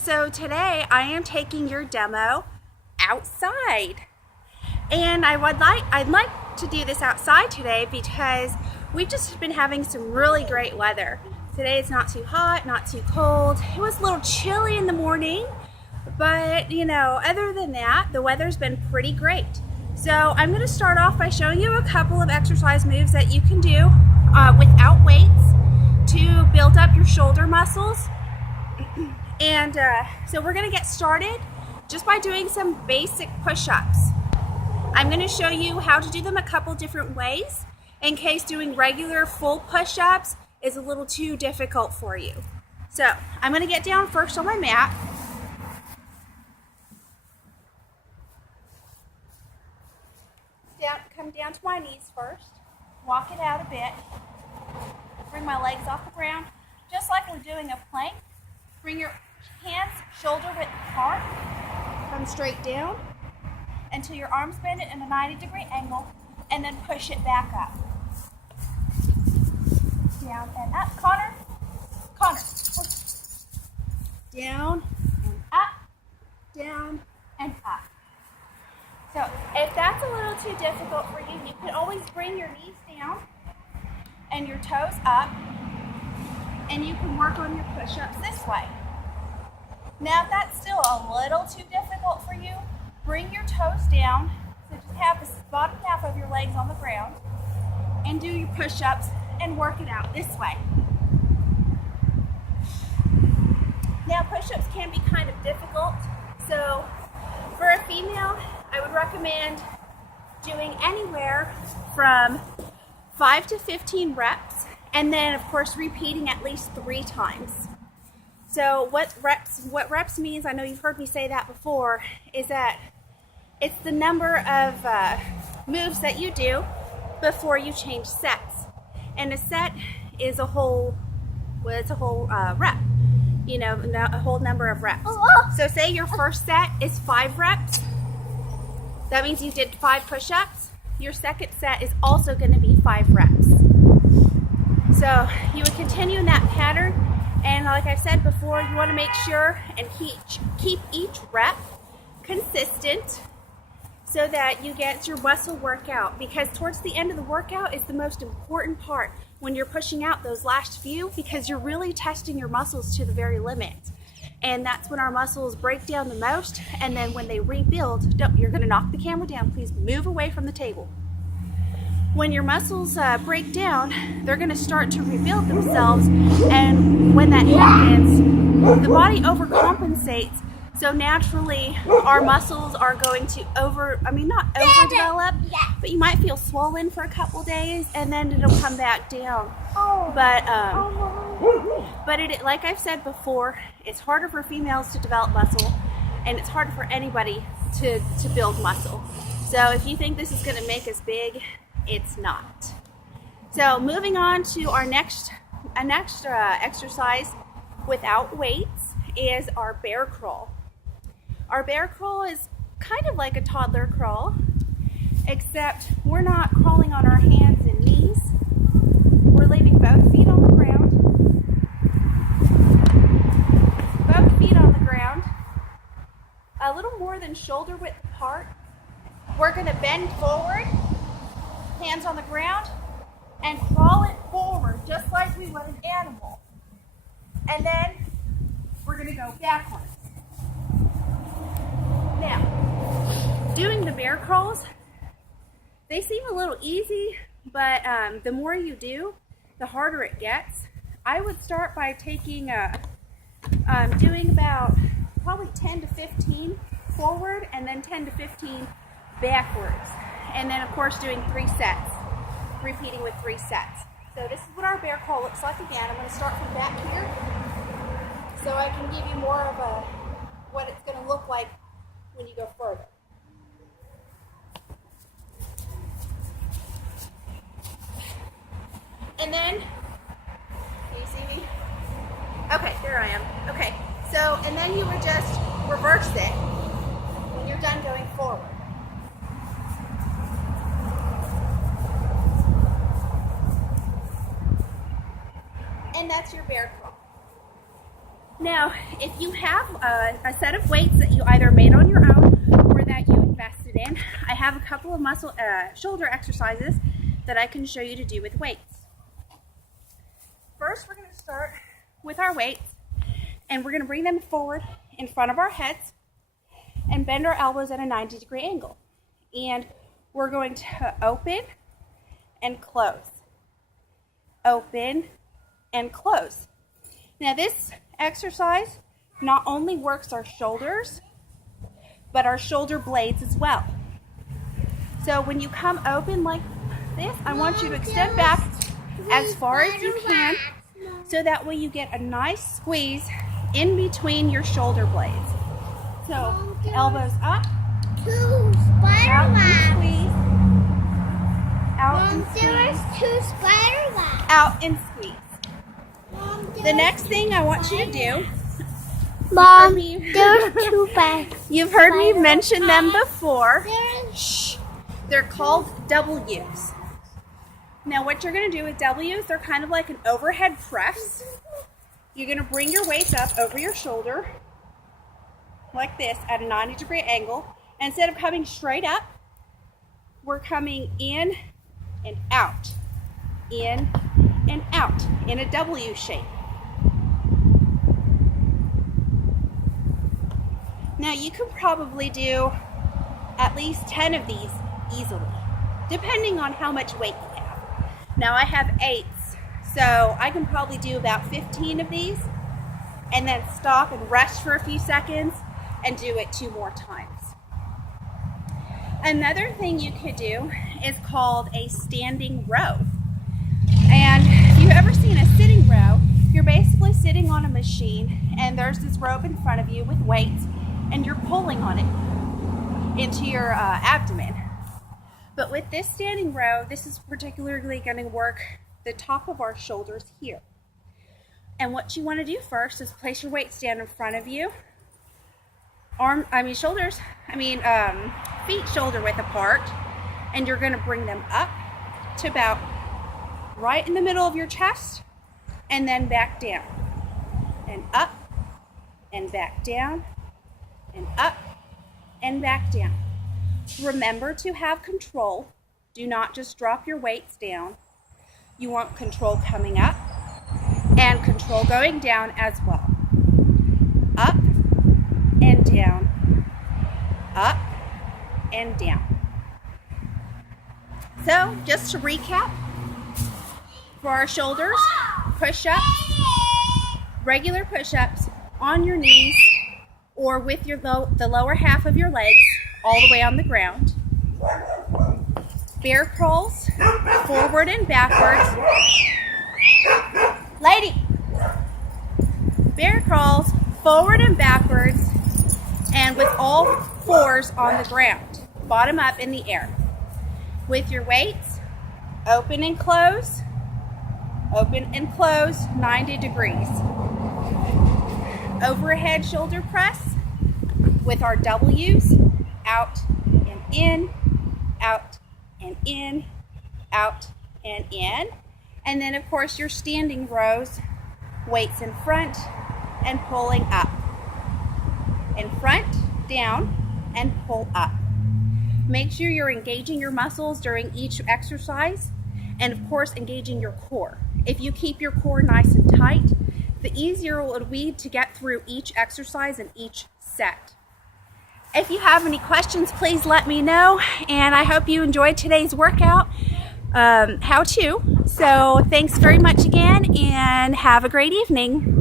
So today I am taking your demo outside. And I'd like to do this outside today because we've just been having some really great weather. Today it's not too hot, not too cold. It was a little chilly in the morning, but other than that, the weather's been pretty great. So I'm going to start off by showing you a couple of exercise moves that you can do without weights to build up your shoulder muscles. And so we're going to get started just by doing some basic push-ups. I'm going to show you how to do them a couple different ways in case doing regular full push-ups is a little too difficult for you. So I'm going to get down first on my mat. Come down to my knees first. Walk it out a bit. Bring my legs off the ground just like we're doing a plank. Bring your hands shoulder width apart. Come straight down until your arms bend at a 90-degree angle, and then push it back up. Down and up. Connor. Down and up. Down and up. So if that's a little too difficult for you, you can always bring your knees down and your toes up, and you can work on your push-ups this way. Now if that's still a little too difficult for you, bring your toes down, so just have the bottom half of your legs on the ground, and do your push-ups and work it out this way. Now push-ups can be kind of difficult, so for a female, I would recommend doing anywhere from 5 to 15 reps, and then of course repeating at least 3 times. So what reps means, I know you've heard me say that before, is that it's the number of moves that you do before you change sets. And a set is a whole rep, a whole number of reps. So say your first set is 5 reps. That means you did 5 push-ups. Your second set is also going to be 5 reps. So you would continue in that pattern, and like I said before, you want to make sure and keep each rep consistent so that you get your muscle workout, because towards the end of the workout is the most important part when you're pushing out those last few, because you're really testing your muscles to the very limit. And that's when our muscles break down the most, and then when they rebuild, you're going to knock the camera down, please move away from the table. When your muscles break down, they're going to start to rebuild themselves, and when that happens, the body overcompensates, so naturally our muscles are going to not overdevelop, but you might feel swollen for a couple days, and then it'll come back down. But like I've said before, it's harder for females to develop muscle, and it's harder for anybody to build muscle. So if you think this is going to make us big, it's not. So moving on to our next exercise without weights is our bear crawl. Our bear crawl is kind of like a toddler crawl, except we're not crawling on our hands and knees. We're leaving both feet on the ground. Both feet on the ground, a little more than shoulder width apart. We're going to bend forward, hands on the ground, and crawl it forward just like we would an animal. And then we're going to go backwards. Now, doing the bear crawls, they seem a little easy, but the more you do, the harder it gets. I would start by taking doing about probably 10 to 15 forward, and then 10 to 15 backwards. And then of course doing 3 sets, repeating with 3 sets. So this is what our bear crawl looks like again. I'm going to start from back here so I can give you more of what it's going to look like when you go further. And then, can you see me? Okay, there I am. Okay, so, and then you would just reverse it when you're done going forward. And that's your bear crawl. Now, if you have a set of weights that you either made on your own or that you invested in, I have a couple of shoulder exercises that I can show you to do with weights. First, we're going to start with our weights, and we're going to bring them forward in front of our heads and bend our elbows at a 90-degree angle. And we're going to open and close. Open and close. Now this exercise not only works our shoulders, but our shoulder blades as well. So when you come open like this, I want you to extend back as far as you can, so that way you get a nice squeeze in between your shoulder blades. So elbows up, out and squeeze, out and squeeze, out and squeeze. The next thing I want you to do, Mom, there's two bags. You've heard me mention them before. Shh. They're called W's. Now what you're going to do with W's, they're kind of like an overhead press. You're going to bring your weights up over your shoulder like this at a 90-degree angle. Instead of coming straight up, we're coming in and out, in and out in a W shape. Now you can probably do at least 10 of these easily, depending on how much weight you have. Now I have 8s, so I can probably do about 15 of these and then stop and rest for a few seconds and do it 2 more times. Another thing you could do is called a standing row. And if you've ever seen a sitting row, you're basically sitting on a machine and there's this rope in front of you with weights and you're pulling on it into your abdomen. But with this standing row, this is particularly going to work the top of our shoulders here. And what you want to do first is place your weights down in front of you. Feet shoulder width apart, and you're going to bring them up to about right in the middle of your chest, and then back down, and up, and back down, and up, and back down. Remember to have control. Do not just drop your weights down. You want control coming up and control going down as well. Up and down, up and down. So just to recap, for our shoulders, push-ups, regular push-ups on your knees or with the lower half of your legs all the way on the ground. Bear crawls, forward and backwards. Lady! Bear crawls, forward and backwards, and with all 4s on the ground, bottom up in the air. With your weights, open and close, 90 degrees. Overhead shoulder press with our W's, out and in, out and in, out and in. And then of course your standing rows, weights in front and pulling up. In front, down, and pull up. Make sure you're engaging your muscles during each exercise, and of course engaging your core. If you keep your core nice and tight, the easier it will be to get through each exercise and each set. If you have any questions, please let me know, and I hope you enjoyed today's workout how-to. So thanks very much again, and have a great evening.